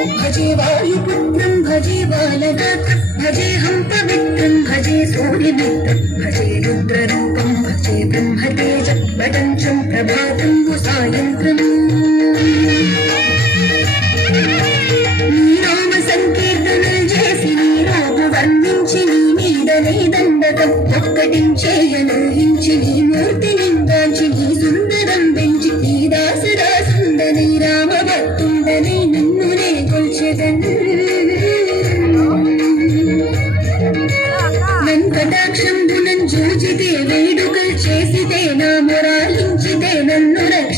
भजे भजे वायुपुत्रं भजे बालनाथं भजे हन्तमित्रं भजे सूर्यमित्रं भजे रुद्ररूपं भजे ब्रह्मतेजं पदञ्चं प्रभातं सायन्त्रम् రామసంకీర్తన చేసి నీరోపు వర్ణించి నీ మీద నీ దండకం ఒక్కటించేయను హించి నీ మూర్తి నిందాంచి నీ సుందరం పెంచి నీ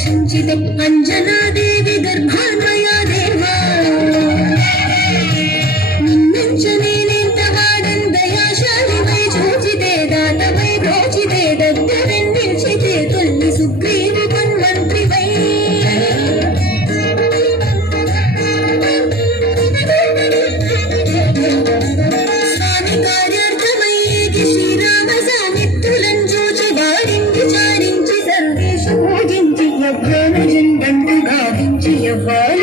సంచితం అంజనాదే forever.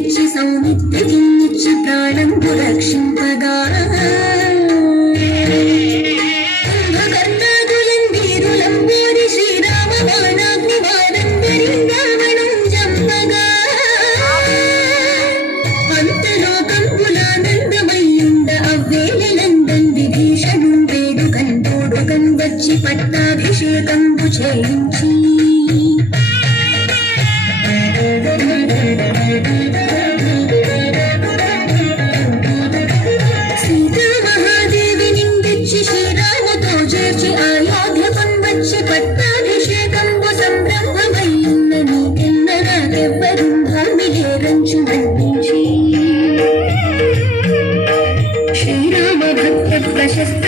దివ్యదివ్యదివ్యదివ్య సౌమిత్య కిన్నిచ్చ ప్రాణం రక్షింపగా పట్టాభిషేకంబు చేయించి.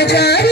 राजा